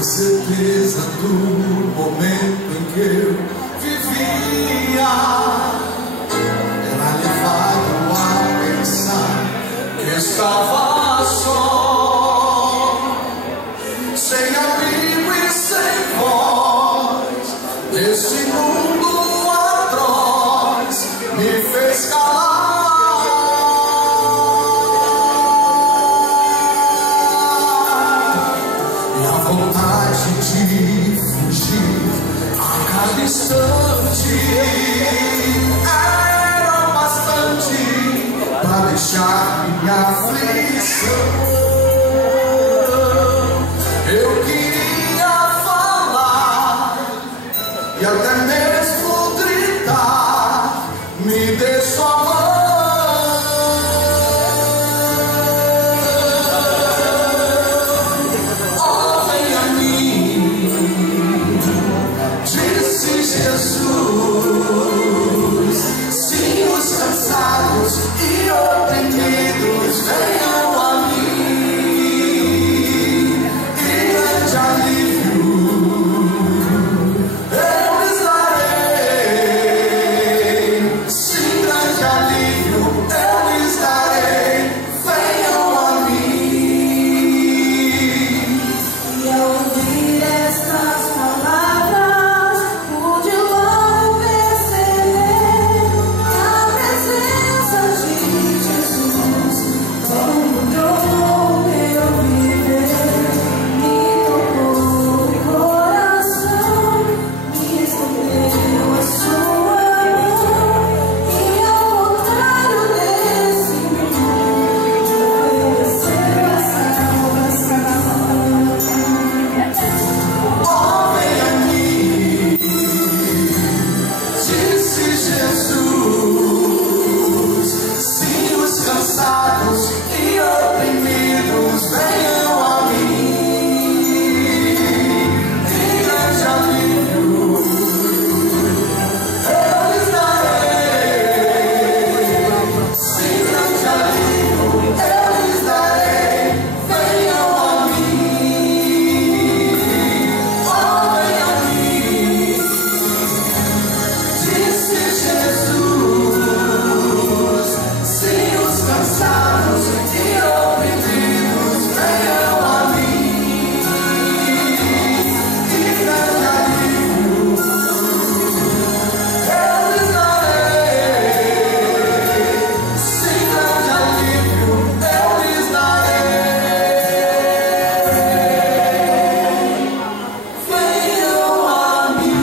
a certeza do momento em que eu vivia era levado a pensar que estava só, sem abrigo e sem voz, nesse mundo atroz me fez calar. E a vontade de fugir a cada instante era bastante para deixar minha aflição. Eu queria falar e até mesmo gritar, me dê sua mão. Oh, vem a mim, disse Jesus. Sim, os cansados e oprimidos venham a mim, e grande alívio eu lhes darei. Sim, grande alívio eu lhes darei. Venham a mim. E ao ouvir estas palavras, pude logo perceber a presença de Jesus. Como mudou meu viver, me tocou o coração, me estendeu a sua mão, e ao contrário desse mundo, ofereceu a salvação. Oh, vem a mim, disse Jesus. Sim, os cansados e oprimidos venham a mim, e grande alívio eu lhes darei. Sim, grande alívio eu lhes darei. Venham a mim. Oh, vem a mim, disse Jesus. Sim, os cansados e oprimidos venham a mim, e grande alívio eu lhes darei. Sim, grande alívio eu lhes darei. Venham a mim.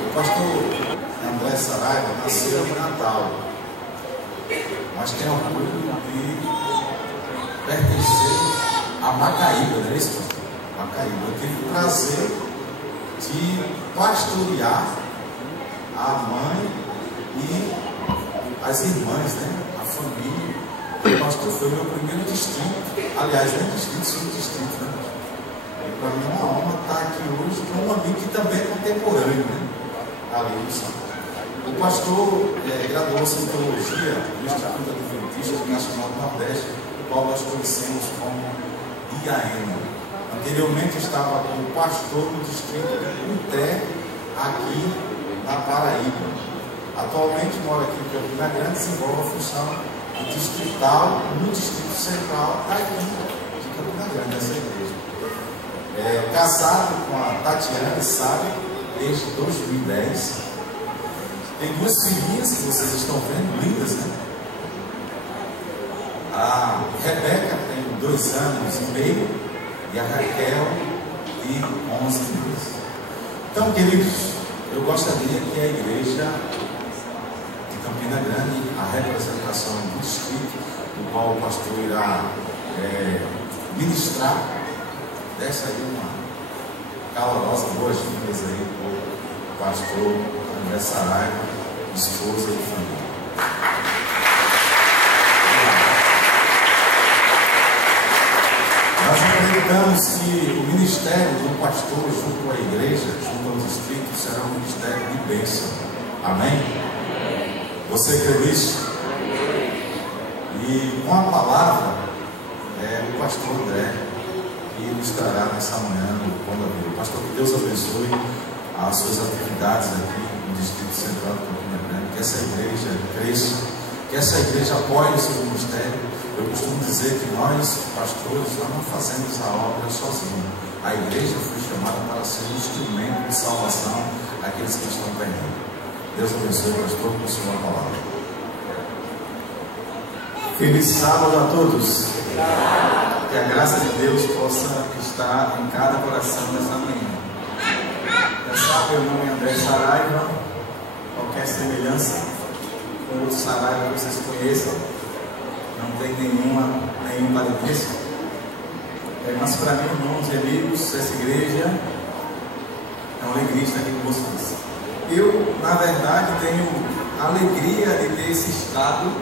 O pastor André Saraiva nasceu em Natal, mas tem orgulho de pertencer a Macaíba, não é isso, pastor? Macaíba. Eu tive o prazer de pastorear a mãe e as irmãs, né? A família. O pastor foi meu primeiro distrito, aliás, não é distrito, subdistrito, né? E para mim é uma honra estar aqui hoje com um amigo que também é contemporâneo, né? Ali no Santo. O pastor graduou-se em teologia no Instituto Adventista Nacional do Nordeste, o qual nós conhecemos como IAM. Anteriormente estava como pastor no distrito de Cuité, aqui na Paraíba. Atualmente mora aqui em Campina Grande, desenvolve a função de distrital no Distrito Central, aqui de Campina Grande, essa igreja. Casado com a Tatiana, sabe, desde 2010. Tem duas filhinhas que vocês estão vendo, lindas, né? A Rebeca tem 2 anos e meio e a Raquel tem 11 meses. Então, queridos, eu gostaria que a igreja de Campina Grande, a representação do distrito, do qual o pastor irá ministrar, desse aí uma calorosa boas-vindas aí para o pastor André Saraiva, esposa e família. Nós acreditamos que o ministério do pastor junto à igreja, junto ao distrito, será um ministério de bênção. Amém? Você crê nisso? E com a palavra, o pastor André ilustrará nessa manhã no Pão da Vida. Pastor, que Deus abençoe as suas atividades aqui no Distrito Central do Campina Grande, que essa igreja cresça, que essa igreja apoie o seu ministério. Eu costumo dizer que nós, pastores, não fazemos a obra sozinhos. A igreja foi chamada para ser um instrumento de salvação àqueles que estão perdendo. Deus abençoe, pastor, com a sua palavra. Feliz sábado a todos. Que a graça de Deus possa estar em cada coração nessa manhã. Já sabe, meu nome é André Saraiva. Qualquer semelhança com outro Saraiva que vocês conheçam, não tem nenhum parentesco. Mas para mim, irmãos e amigos, essa igreja é uma alegria estar aqui com vocês. Eu, na verdade, tenho a alegria de ter esse estado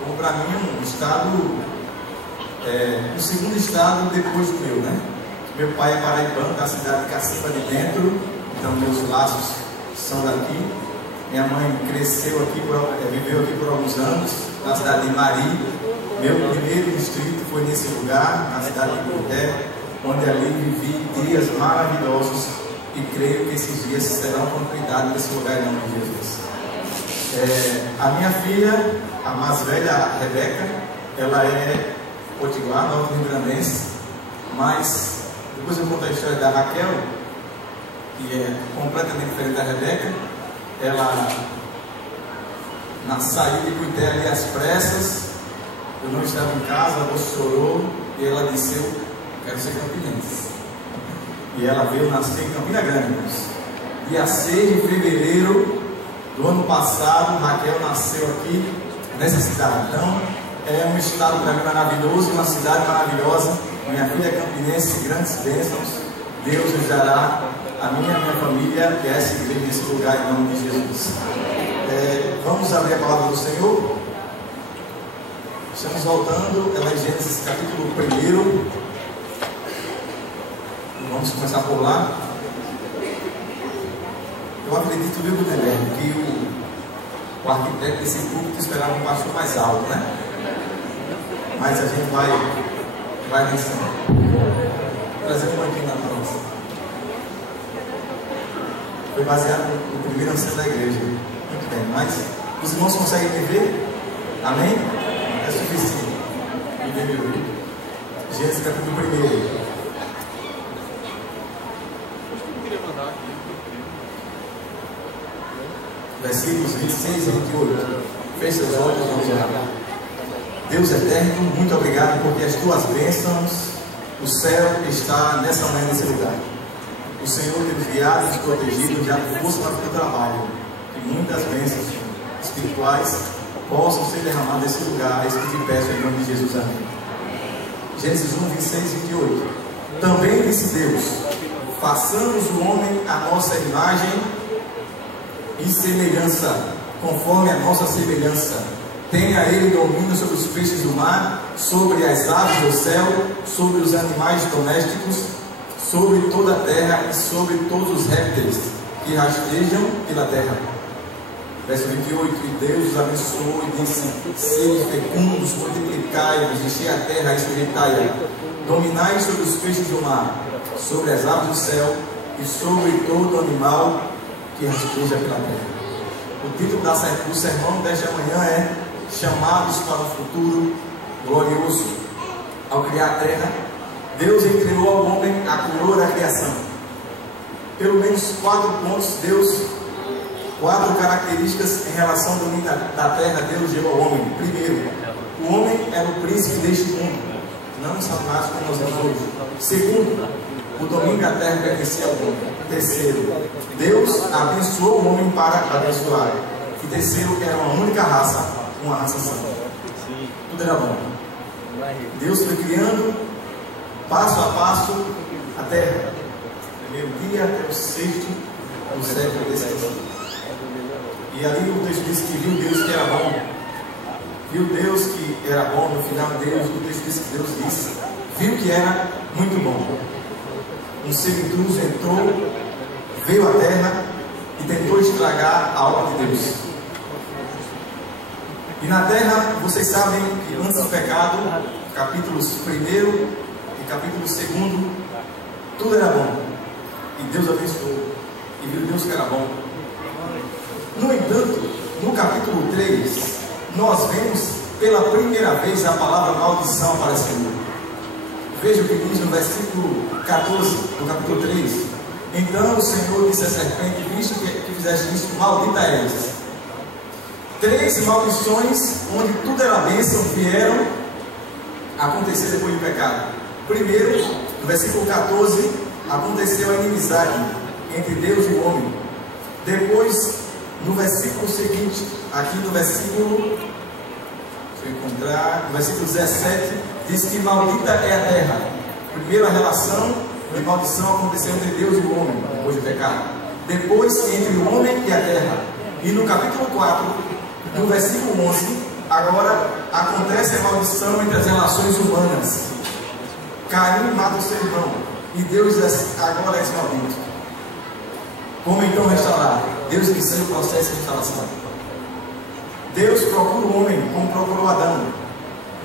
como para mim um estado, o segundo estado depois do meu, né? Meu pai é paraibano, da cidade de Cacipa de Dentro, então meus laços são daqui. Minha mãe cresceu aqui, viveu aqui por alguns anos, na cidade de Mari. Meu primeiro distrito foi nesse lugar, na cidade de Cuité, onde ali vivi dias maravilhosos e creio que esses dias serão continuidade nesse lugar em nome de Jesus. A minha filha, a mais velha, a Rebeca, ela é potiguar, norte-rio-grandense, mas depois eu conto a história da Raquel, que é completamente diferente da Rebeca. Ela saiu de Cuité ali às pressas, eu não estava em casa, a moça chorou e ela disse: eu quero ser campinense. E ela veio nascer em Campina Grande. Dia 6 de fevereiro do ano passado, Raquel nasceu aqui nessa cidade. Então é um estado para mim maravilhoso, uma cidade maravilhosa. Minha filha é campinense, grandes bênçãos. Deus nos dará a minha família e essa igreja nesse lugar em nome de Jesus. Vamos abrir a palavra do Senhor. Estamos voltando, ela é Gênesis capítulo 1. Vamos começar por lá. Eu acredito, viu, Gutenberg, que o arquiteto desse grupo esperava um baixo mais alto, né? Mas a gente vai descendo. Trazer um banquinho na nossa. Foi baseado no primeiro ancião da igreja. Muito bem, mas os irmãos conseguem me ver? Amém? É suficiente. Me ver, meu Deus. Gênesis capítulo 1. Versículos 26 e 28. Feche seus olhos, vamos orar. Deus eterno, muito obrigado porque as tuas bênçãos, o céu está nessa manhã nesse lugar. O Senhor tem nos guiado, nos protegido, já força para o teu trabalho. E muitas bênçãos espirituais possam ser derramadas nesse lugar. É isso que te peço em nome de Jesus. Amém. Gênesis 1, 26 e 28. Também disse Deus: façamos o homem à nossa imagem e semelhança, conforme a nossa semelhança. Tenha ele domínio sobre os peixes do mar, sobre as aves do céu, sobre os animais domésticos, sobre toda a terra e sobre todos os répteis que rastejam pela terra. Verso 28. E Deus os abençoou e disse: sede fecundos, multiplicai-vos, enchei a terra e sujeitai-a, dominai sobre os peixes do mar, sobre as aves do céu e sobre todo animal que rasteja pela terra. O título do sermão desta manhã é Chamados para um Futuro Glorioso. Ao criar a terra, Deus entregou ao homem a coroa da criação. Pelo menos 4 pontos, 4 características em relação ao domínio da terra, Deus deu ao homem. Primeiro, o homem era o príncipe deste mundo, não Satanás como nós vemos hoje. Segundo, o domínio da terra pertencia ao homem. Terceiro, Deus abençoou o homem para abençoar. E terceiro, era uma única raça, uma raça santa. Tudo era bom. Deus foi criando, passo a passo, a terra. Primeiro dia até o 6º do século desse. E ali o texto diz que viu Deus que era bom. Viu Deus que era bom. No final, o texto diz que Deus disse: viu que era muito bom. Um ser intruso entrou, veio à terra e tentou estragar a obra de Deus. E na terra, vocês sabem que antes do pecado, capítulos 1 e capítulo 2, tudo era bom. E Deus abençoou. E viu Deus que era bom. No entanto, no capítulo 3, nós vemos pela primeira vez a palavra maldição aparecendo. Veja o que diz no versículo 14 do capítulo 3. Então o Senhor disse à serpente: visto que fizeste isso, maldita és. 3 maldições, onde tudo era bênção, vieram acontecer depois do pecado. Primeiro, no versículo 14, aconteceu a inimizade entre Deus e o homem. Depois, no versículo seguinte, aqui no versículo, deixa eu encontrar, no versículo 17, diz que maldita é a terra. Primeiro, a relação de maldição aconteceu entre Deus e o homem, depois do pecado. Depois, entre o homem e a terra. E no capítulo 4, no versículo 11, agora acontece a maldição entre as relações humanas. Caim mata o seu irmão. E Deus agora é maldito. Como então restaurar? Deus inicia o processo de restauração. Deus procura o homem como procurou Adão,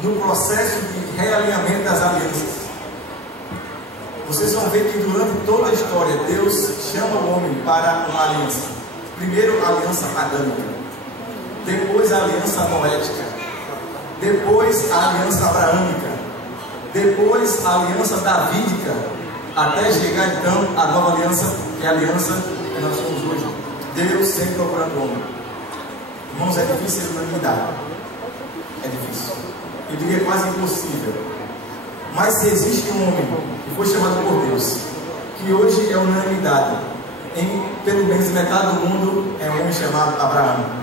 no processo de realinhamento das alianças. Vocês vão ver que durante toda a história, Deus chama o homem para uma aliança. Primeiro, a aliança adâmica. Depois, a aliança noética. Depois, a aliança abraâmica. Depois, a aliança davídica. Até chegar, então, a nova aliança, que é a aliança que nós somos hoje. Deus sempre procurando o homem. Irmãos, é difícil unanimidade. É difícil. Eu diria quase impossível. Mas se existe um homem que foi chamado por Deus, que hoje é unanimidade, em pelo menos metade do mundo, é um homem chamado Abraão.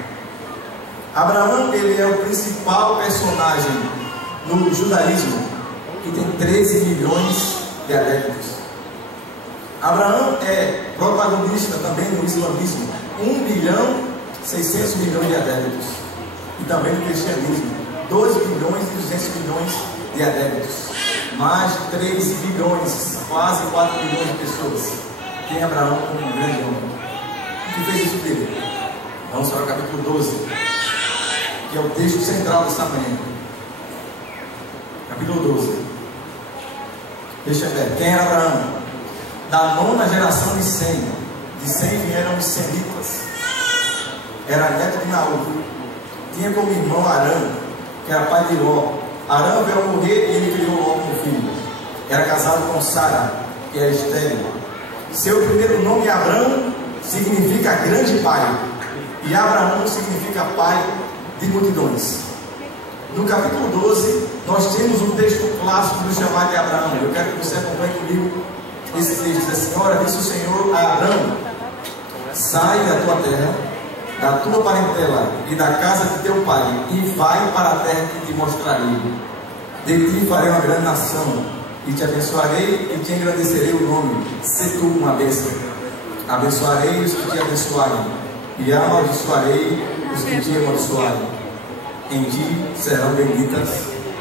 Abraão, ele é o principal personagem no judaísmo, que tem 13 milhões de adeptos. Abraão é protagonista também no islamismo, 1.600.000.000 de adeptos, e também no cristianismo, 2.200.000.000 de adeptos. Mais de 3 bilhões, quase 4 bilhões de pessoas tem Abraão como um grande homem. O que fez isso dele? Vamos para o capítulo 12, que é o texto central desta manhã. Capítulo 12. Deixa eu ver. Quem era Abraão? Da 9ª geração de Sem. De Sem vieram os Semitas. Era neto de Naú. Tinha como irmão Arã, que era pai de Ló. Arã veio a morrer e ele criou Ló como filho. Era casado com Sara, que é estéril. Seu primeiro nome, Abrão, significa grande pai. E Abraão significa pai de multidões. No capítulo 12, nós temos um texto clássico do chamado de Abraão. Eu quero que você acompanhe comigo esse texto. Diz assim: ora, disse o Senhor a Abraão: sai da tua terra, da tua parentela e da casa de teu pai, e vai para a terra que te mostrarei. De ti farei uma grande nação, e te abençoarei e te engrandecerei o nome. Se tu uma bênção. Abençoarei os que te abençoarem, e amaldiçoarei os que te amaldiçoarem. Em ti serão benditas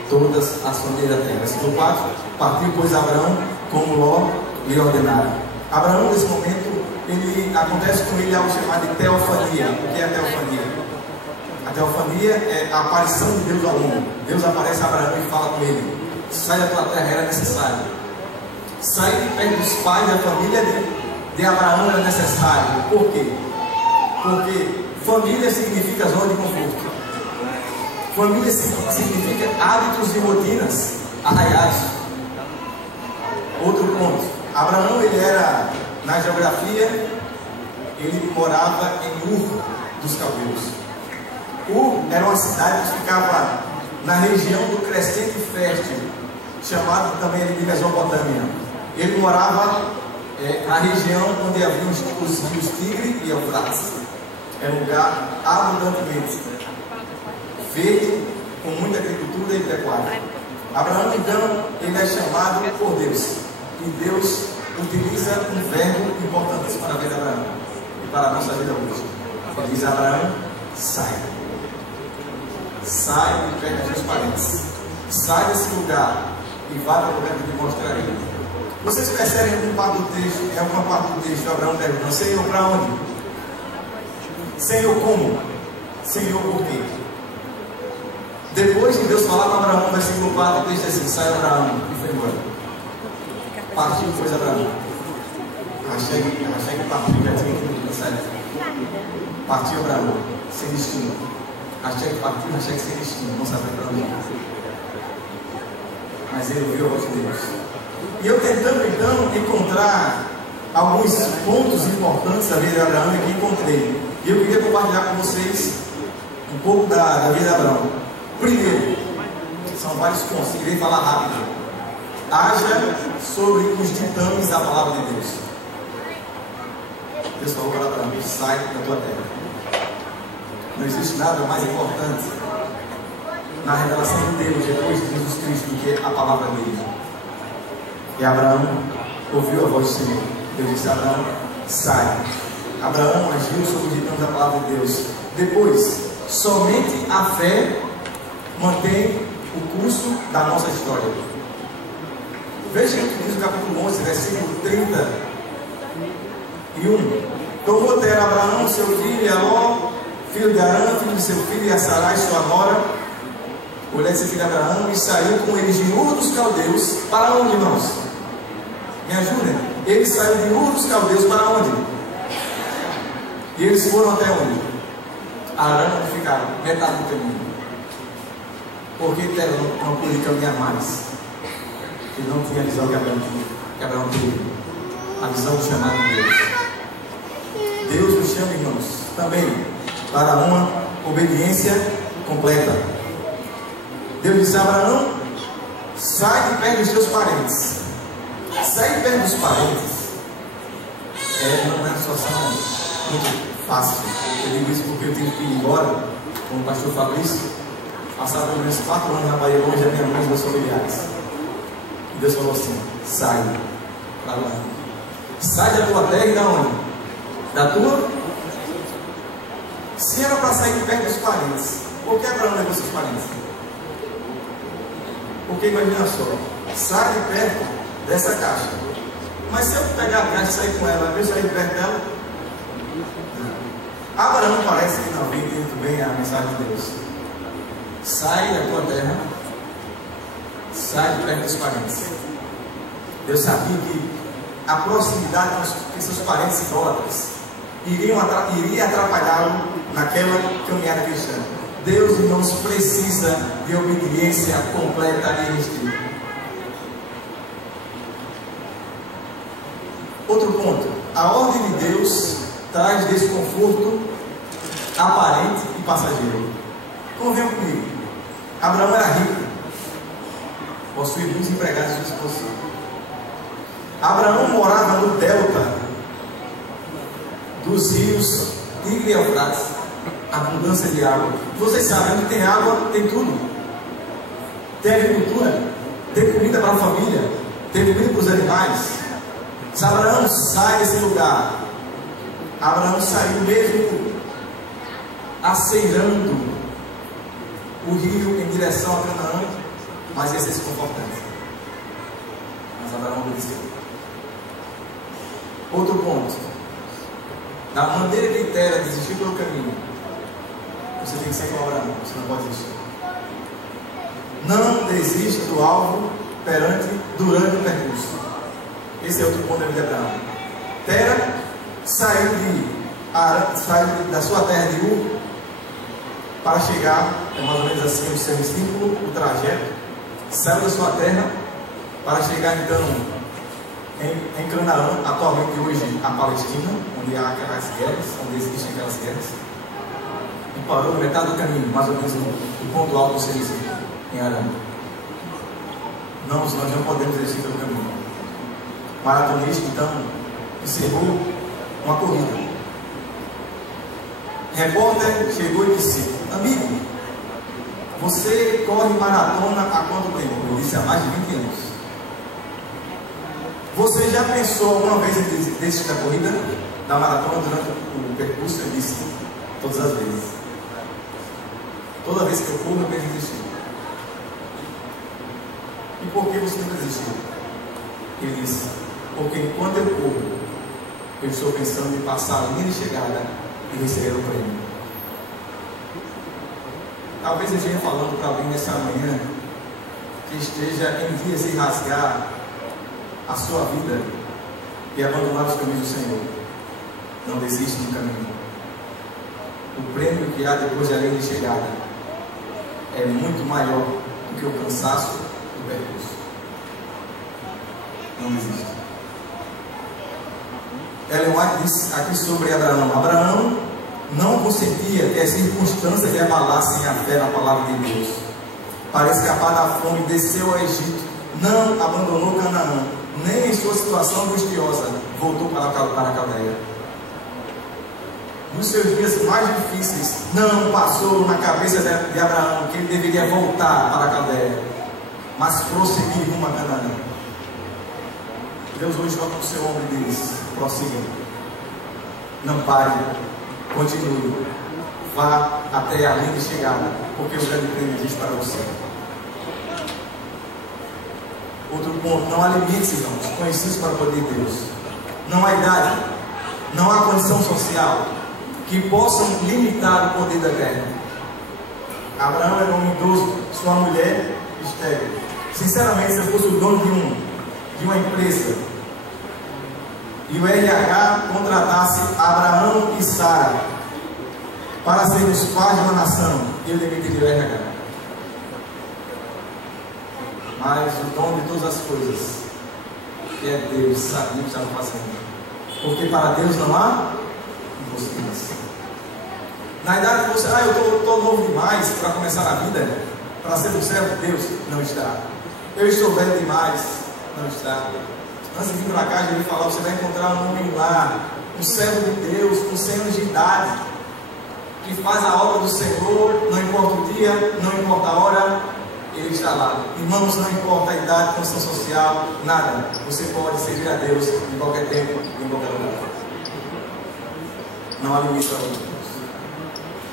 todas as famílias da terra. Versículo 4: partiu, pois, Abraão, como Ló lhe ordenara. Abraão, nesse momento, acontece com ele algo chamado de teofania. O que é a teofania? A teofania é a aparição de Deus ao homem. Deus aparece a Abraão e fala com ele: sai da tua terra, era necessário. Sair de perto dos pais, da família de Abraão era necessário. Por quê? Porque família significa zona de conforto. Família significa hábitos e rotinas arraiados. Outro ponto: Abraão, ele era, na geografia, ele morava em Ur dos Caldeus. Ur era uma cidade que ficava na região do crescente fértil, chamado também de Mesopotâmia. Ele morava na região onde havia os rios Tigre e Eufrates. Era um lugar abundantemente feito, com muita agricultura e pecuária. Abraão, então, ele é chamado por Deus. E Deus utiliza um verbo importante para a vida de Abraão e para a nossa vida hoje. Ele diz: Abraão, sai. Sai de perto dos seus parentes. Sai desse lugar e vá para o lugar que eu mostrarei. Vocês percebem em alguma parte do texto, Abraão pergunta: Senhor, para onde? Senhor, como? Senhor, por quê? Depois de Deus falar para Abraão, versículo 4, o texto assim: saiu Abraão e foi embora. Partiu, foi Abraão. Achei que partiu, já tinha tudo certo. Partiu Abraão, sem destino. Achei que partiu, achei que sem destino, não sabia para onde. Mas ele ouviu a voz de Deus. E eu tentando então encontrar alguns pontos importantes da vida de Abraão, é que encontrei. E eu queria compartilhar com vocês um pouco da vida de Abraão. Primeiro, são vários pontos, queria falar rápido. Haja sobre os ditames da palavra de Deus. Deus falou para Abraão: sai da tua terra. Não existe nada mais importante na revelação de Deus depois de Jesus Cristo do que a palavra dele. E Abraão ouviu a voz do Senhor. Deus disse: Abraão, sai. Abraão agiu sobre os ditames da palavra de Deus. Depois, somente a fé mantém o curso da nossa história. Veja o que diz o capítulo 11, versículo 31. Tomou Tera Abraão, seu filho, e Eló, filho de Arã, filho de seu filho, e a Sarai, sua nora, mulher de seu filho Abraão, e saiu com eles de Ur dos Caldeus. Para onde, irmãos? Me ajudem. Ele saiu de Ur dos Caldeus para onde? E eles foram até onde? Arã, onde ficaram? Metade do caminho. Porque Tera não podia caminhar mais. Ele não tinha a visão que Abraão teve. A visão do chamado de Deus. Deus nos chama, irmãos, também para uma obediência completa. Deus disse a Abraão: sai de perto dos teus parentes. Sai de perto dos parentes não é uma situação muito fácil. Eu digo isso porque eu tive que ir embora com o pastor Fabrício, passar pelo menos 4 anos na Bahia, longe da minha mãe e dos meus familiares. E Deus falou assim: sai para lá. Sai da tua terra e da onde? Da tua? Se era para sair de perto dos parentes, por que Abraão levou seus parentes? Porque imagina só, sai de perto dessa caixa. Mas se eu pegar a caixa e sair com ela, eu sair de perto dela? Abraão parece que não entende muito bem a mensagem de Deus. Sai da tua terra, sai de perto dos parentes. Deus sabia que a proximidade com seus parentes idólatras iria atrapalhá-lo naquela caminhada cristã. Deus, irmãos, precisa de obediência completa e restrita. Outro ponto: a ordem de Deus traz desconforto aparente e passageiro. Convenham comigo, Abraão era rico, possuía muitos empregados à sua disposição. Abraão morava no delta dos rios Tigre e Eufrates, abundância de água. Vocês sabem, onde tem água, tem tudo. Tem agricultura, tem comida para a família, tem comida para os animais. Se Abraão sai desse lugar, Abraão saiu mesmo aceirando o rio em direção a Canaã, mas ia ser desconfortante. Mas Abraão obedeceu. Outro ponto: da maneira que Tera desistiu pelo caminho, você tem que ser como Abraão, você não pode desistir. Não desista do alvo durante o percurso. Esse é outro ponto da vida de Abraão. Tera saiu da sua terra de Ur para chegar, mais ou menos assim, o seu discípulo, o trajeto. Saiu da sua terra para chegar então em Canaã, atualmente hoje a Palestina, onde há aquelas guerras, onde existem aquelas guerras. E parou na metade do caminho, mais ou menos no ponto alto do seu discípulo, em Arã. Nós não podemos desistir pelo caminho. O maratonista então encerrou uma corrida. O repórter chegou e disse: amigo, você corre maratona há quanto tempo? Eu disse: há mais de 20 anos. Você já pensou alguma vez em desistir da corrida, da maratona durante o percurso? Eu disse: todas as vezes. Toda vez que eu corro, eu penso em desistir. E por que você nunca desistiu? Ele disse: porque enquanto eu corro, eu estou pensando em passar a linha de chegada e receber o prêmio. Talvez eu esteja falando para alguém nessa manhã que esteja em vias de rasgar a sua vida e abandonar os caminhos do Senhor. Não desiste do caminho. O prêmio que há depois da linha de chegada é muito maior do que o cansaço do percurso. Não desista. Ellen White diz aqui sobre Abraão: Abraão não consentia que as circunstâncias lhe abalassem a fé na palavra de Deus. Para escapar da fome, desceu ao Egito, não abandonou Canaã, nem em sua situação angustiosa voltou para a Caldeia. Nos seus dias mais difíceis, não passou na cabeça de Abraão que ele deveria voltar para a Caldeia, mas prosseguir rumo a Canaã. Deus hoje toca no seu ombro e diz: prossiga, não pare, continue, vá até a linha de chegada, porque o grande prêmio existe para você. Outro ponto: não há limites, irmãos, conhecidos para o poder de Deus. Não há idade, não há condição social que possam limitar o poder da terra. Abraão era um homem idoso, sua mulher estéril. Sinceramente, se eu fosse o dono de uma empresa e o RH contratasse Abraão e Sara para serem os pais de uma nação, eu demitiria o RH. Mas o dono de todas as coisas, que é Deus, sabia o que estava fazendo, porque para Deus não há impossíveis. Na idade que você, eu estou novo demais para começar a vida, para ser um servo de Deus, não está. Eu estou velho demais, não está. Antes de vir para cá, eu ia falar: você vai encontrar um homem lá, um servo de Deus, com 100 anos de idade, que faz a obra do Senhor, não importa o dia, não importa a hora, ele está lá. Irmãos, não importa a idade, condição social, nada. Você pode servir a Deus em qualquer tempo, em qualquer lugar. Não há limite para Deus.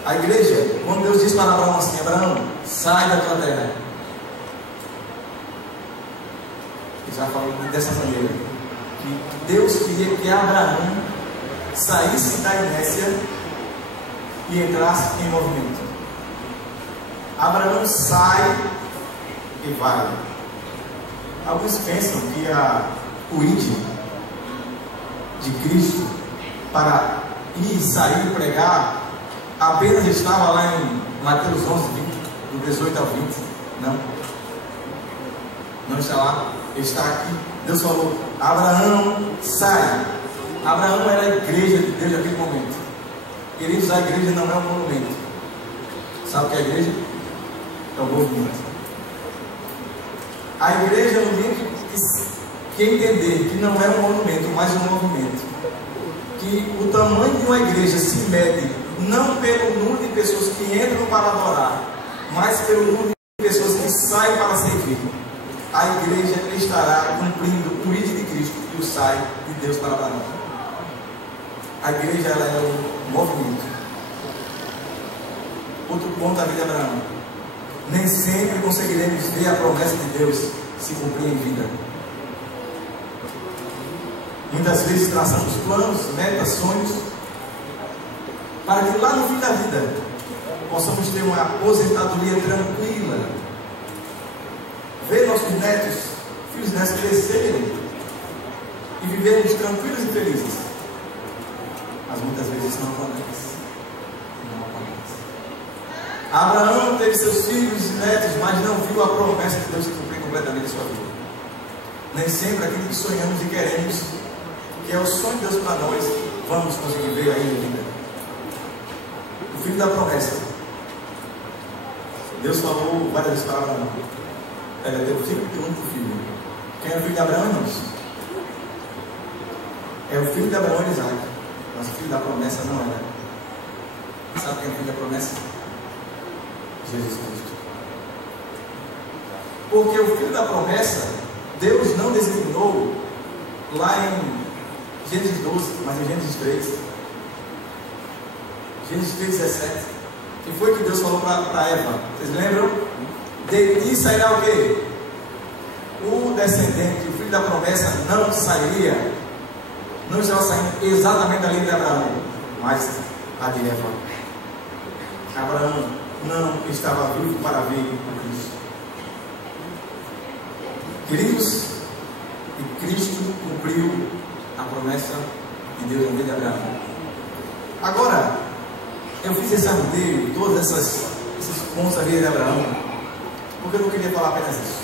A igreja, quando Deus diz para Abraão assim: Abraão, sai da tua terra. Ele já falou dessa maneira, que Deus queria que Abraão saísse da inércia e entrasse em movimento. Abraão sai e vai. Alguns pensam que o id de Cristo para ir, sair e pregar apenas estava lá em Mateus 11, 20, do 18 ao 20. Não está lá, ele está aqui. Deus falou: Abraão, sai. Abraão era a igreja de Deus naquele momento. Queridos, a igreja não é um monumento. Sabe o que é a igreja? É um movimento. A igreja é um dia que entender que não é um monumento, mas um movimento. Que o tamanho de uma igreja se mede não pelo número de pessoas que entram para adorar, mas pelo número de pessoas que saem para servir. A igreja estará cumprindo o id de Cristo e o sai de Deus para Abraão. A igreja, ela é um movimento. Outro ponto da vida de Abraão: nem sempre conseguiremos ver a promessa de Deus se cumprir em vida. Muitas vezes traçamos planos, metas, sonhos, para que lá no fim da vida possamos ter uma aposentadoria tranquila, ver nossos netos, filhos e netos crescerem e vivermos tranquilos e felizes. Mas muitas vezes isso não acontece. Abraão teve seus filhos e netos, mas não viu a promessa de Deus se cumprir completamente em sua vida. Nem sempre aquilo que sonhamos e queremos, que é o sonho de Deus para nós, vamos conseguir ver aí em vida. O filho da promessa. Deus falou várias vezes para Abraão: pega teu filho e único filho. Quem é o filho de Abraão, irmãos? É o filho de Abraão e Isaac. Mas o filho da promessa não era. Sabe quem é o filho da promessa? Jesus Cristo. Porque o filho da promessa, Deus não designou lá em Gênesis 12, mas em Gênesis 3. Gênesis 3, 17. Que foi que Deus falou para Eva? Vocês lembram? De ti sairá o quê? o descendente, o filho da promessa, não sairia, não estava saindo exatamente da linha de Abraão, mas a de Eva. Abraão não estava vivo para ver o Cristo. Queridos, e Cristo cumpriu a promessa de Deus na vida de Abraão. Agora, eu fiz esse arrudeio, todos esses pontos da vida de Abraão, porque eu não queria falar apenas isso.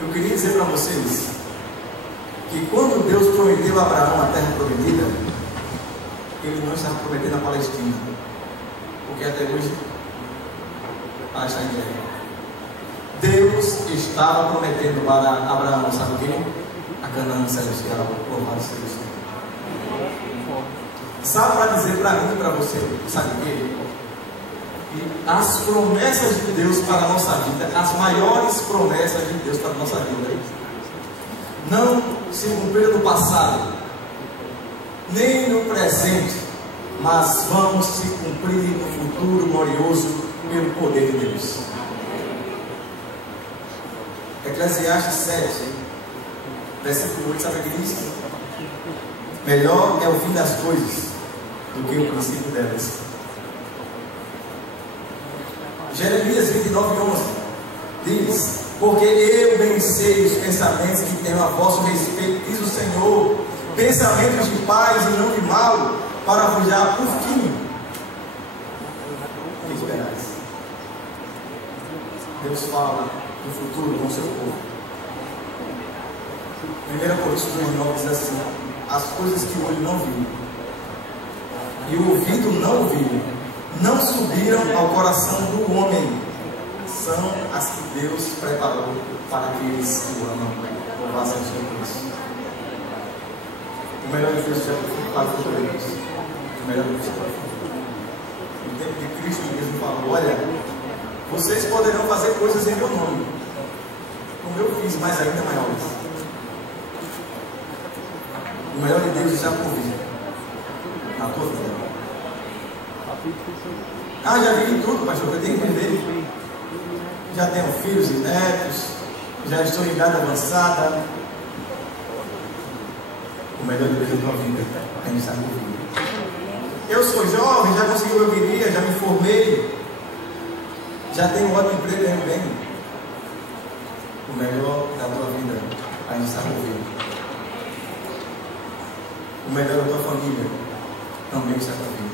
Eu queria dizer para vocês que quando Deus prometeu a Abraão a terra prometida, Ele não estava prometendo a Palestina, porque até hoje ela está em guerra. Deus estava prometendo para Abraão, sabe o que? A Canaã celestial, louvado seja o Senhor. Sabe para dizer para mim e para você, sabe o que? E as promessas de Deus para a nossa vida, as maiores promessas de Deus para a nossa vida, não se cumpriram no passado, nem no presente, mas vão se cumprir no futuro glorioso pelo poder de Deus. Eclesiastes 7, versículo 8, sabe o que diz? Melhor é o fim das coisas do que o princípio delas. Jeremias 29:11 diz: porque eu bem sei os pensamentos que tenho a vosso respeito, diz o Senhor, pensamentos de paz e não de mal, para vos dar por fim que esperais. Deus fala do futuro com o seu povo. 1 Coríntios 2:9 diz assim: as coisas que o olho não viu e o ouvido não ouviu, não subiram ao coração do homem, são as que Deus preparou para aqueles que o amam. Louvado seja o Senhor. O melhor de Deus já para o futuro de Deus. O melhor de Deus para o futuro. No tempo de Cristo mesmo falou: olha, vocês poderão fazer coisas em meu nome, como eu fiz, mas ainda maiores. O melhor de Deus está por vir na tua vida. Ah, já vivi tudo, pastor, eu tenho que viver. Já tenho filhos e netos, já estou em idade avançada. O melhor de Deus na tua vida ainda está por vir. Eu sou jovem, já consegui o que eu queria, já me formei, já tenho um ótimo emprego, ganho bem. O melhor da tua vida ainda está por vir. O melhor da tua família também está por vir.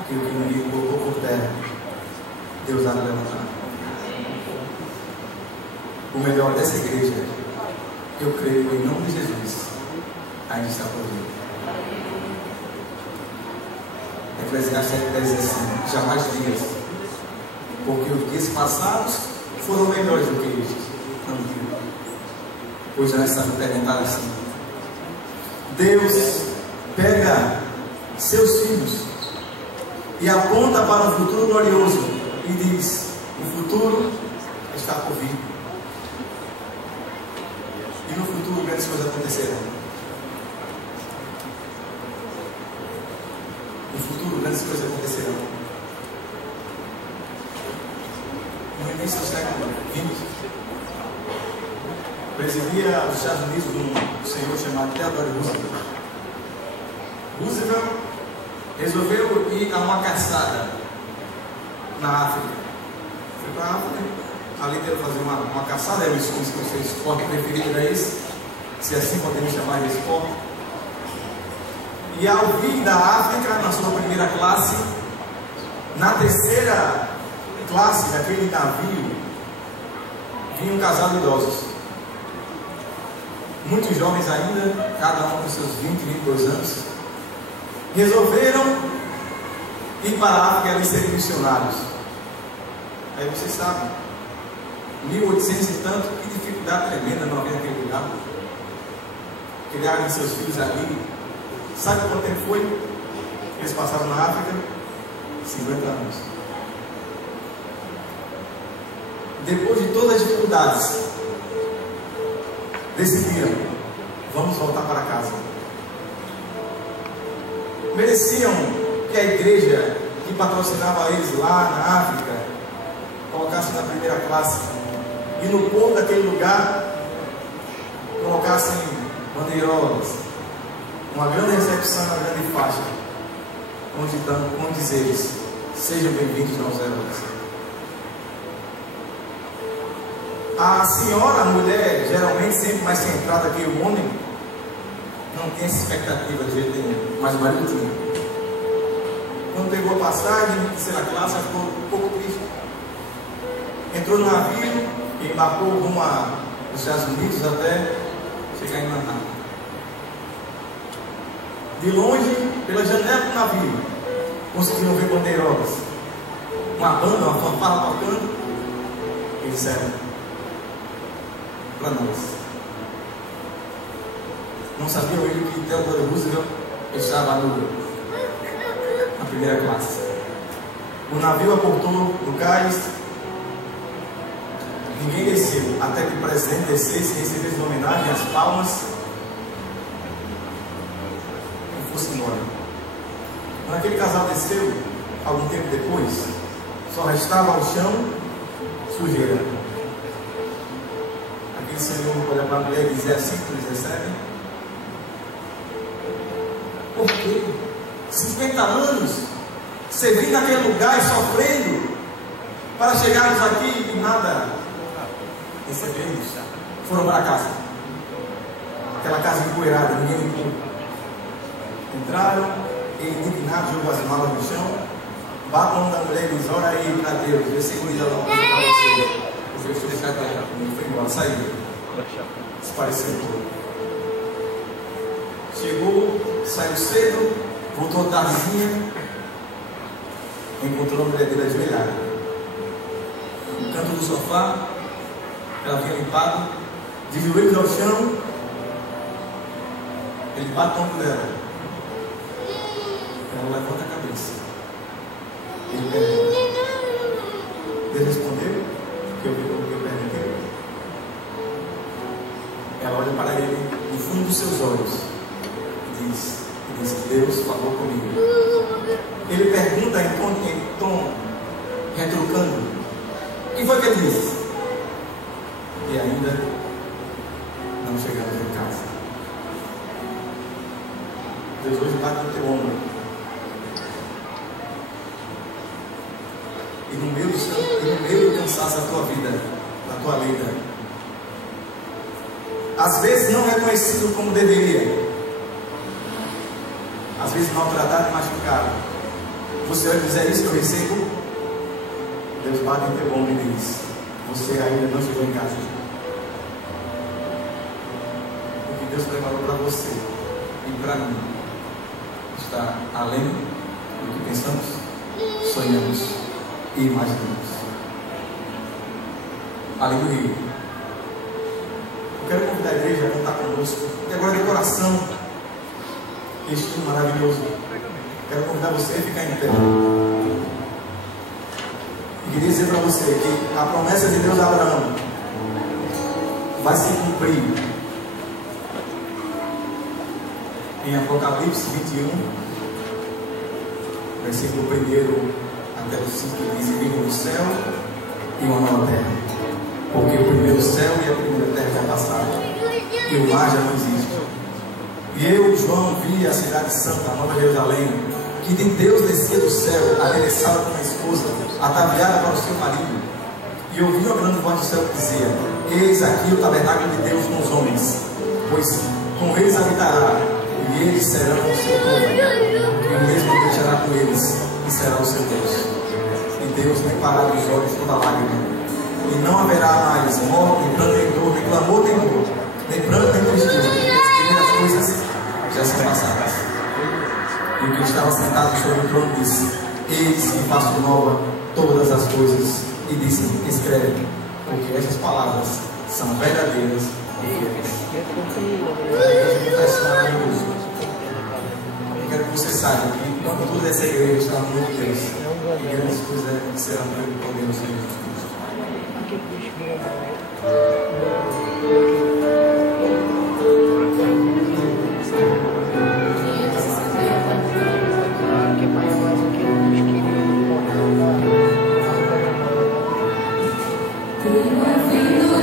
Aquilo que o inimigo colocou por terra, Deus há de levantar. O melhor dessa igreja, eu creio em nome de Jesus, ainda está por vir. Eclesiastes 7:10 diz assim: jamais digas, porque os dias passados foram melhores do que estes. Não diga, pois já está perguntado assim. Deus pega seus filhos e aponta para um futuro glorioso e diz: o futuro está por vir. E no futuro grandes coisas acontecerão. No futuro grandes coisas acontecerão. No início do século XX, presidia os Estados Unidos um senhor chamado Theodore Roosevelt. Roosevelt resolveu ir a uma caçada na África. Foi para a África, ali deu fazer uma caçada, é o esporte preferido, é esse, se assim podemos chamar de esporte. E ao vir da África, na sua primeira classe, na terceira classe daquele navio, vinha um casal de idosos. Muitos jovens ainda, cada um com seus 20, 22 anos, resolveram ir para a África e serem missionários. Aí vocês sabem, 1800 e tanto, que dificuldade tremenda não haver naquele lugar. Criaram seus filhos ali. Sabe quanto tempo foi? Eles passaram na África? 50 anos. Depois de todas as dificuldades, decidiram: vamos voltar para casa. Mereciam que a igreja que patrocinava eles lá na África colocasse na primeira classe e no povo daquele lugar colocassem bandeirolas, uma grande recepção, uma grande faixa, onde dizeres: sejam bem-vindos aos Herodes. A senhora, a mulher, geralmente sempre mais centrada que o homem, não tem essa expectativa de jeito nenhum, mas o marido tinha. Quando pegou a passagem de terceira classe, ela ficou um pouco triste. Entrou no navio e embarcou rumo aos Estados Unidos até chegar em Manhattan. De longe, pela janela do navio, conseguiram ver bandeirolas, uma banda, uma fanfarra tocando, e disseram: para nós. Não sabiam ele que Theodore Roosevelt estava na primeira classe. O navio aportou no cais, ninguém desceu, até que o presidente descesse e recebesse uma homenagem, as palmas, e fosse embora. Quando aquele casal desceu, algum tempo depois, só restava ao chão sujeira. Aquele senhor olha para a mulher e dizer assim, que eles recebem: por quê? 50 anos servindo naquele lugar e sofrendo para chegarmos aqui e nada recebemos. Foram para casa, aquela casa empoeirada, ninguém limpou. Entraram e, indignados, jogou as malas no chão, bate a mão da mulher e diz: ora aí para Deus, vê se ele diz alguma coisa para você. Eu estou deixando ela, foi embora, saiu, desapareceu todo. Chegou, saiu cedo, voltou tardezinha, encontrou a mulher dele ajoelhada no canto do sofá. Ela vinha limpado, de joelhos ao chão. Ele bate no ombro dela. Ela levanta a cabeça. Ele pergunta: Deus respondeu que eu perguntei? Ela olha para ele no fundo dos seus olhos e diz: Deus falou comigo. Ele pergunta em tom retrucando: o que foi que ele disse? E ainda não chegamos em casa. Deus hoje bate no teu ombro. E no meio do cansaço da tua vida, da tua lida, às vezes não reconhecido como deveria, às vezes maltratado e machucado, você vai dizer: isso que eu recebo? Deus bate em teu ombro e diz: você ainda não chegou em casa. O que Deus preparou para você e para mim está além do que pensamos, sonhamos e imaginamos. Aleluia. Eu quero convidar a igreja a cantar conosco, e agora de coração, este estudo maravilhoso. Quero convidar você a ficar em pé. E queria dizer para você que a promessa de Deus a Abraão vai se cumprir em Apocalipse 21, versículo 1 até o 5, que diz: e viva o céu e uma nova terra, porque o primeiro céu e a primeira terra já passaram e o mar já não existe. E eu, João, vi a cidade santa, a Nova Jerusalém, que de Deus descia do céu, adereçada com uma esposa, ataviada para o seu marido. E ouvi uma grande voz do céu que dizia: eis aqui o tabernáculo de Deus com os homens, pois com eles habitará, e eles serão o seu povo, e o mesmo deixará com eles, e será o seu Deus. E Deus tem parado os olhos toda lágrima, e não haverá mais morte, nem pranto, nem dor, nem clamor, nem dor, nem pranto, nem tristeza, porque as primeiras coisas já são passadas. E o que estava sentado sobre o trono disse: eis que faço nova todas as coisas. E disse: escreve, porque essas palavras são verdadeiras e fiéis. Eu quero que você saiba que quando toda essa igreja está no nome de Deus, e grandes coisas serão pelo poder do Senhor Jesus Cristo. Tenho ouvido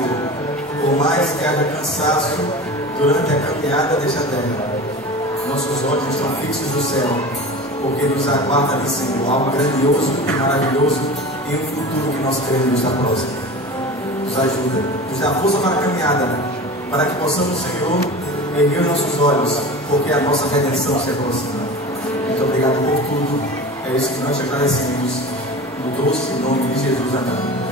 Senhor. Por mais que haja cansaço durante a caminhada desta terra, nossos olhos estão fixos no céu, porque nos aguarda ali, Senhor, algo grandioso e maravilhoso e um futuro que nós queremos estar próximo. Nos ajuda, nos dá força para a caminhada, para que possamos, Senhor, erguer nossos olhos, porque a nossa redenção se aproxima. Muito obrigado por tudo. É isso que nós te agradecemos. No doce nome de Jesus, amém.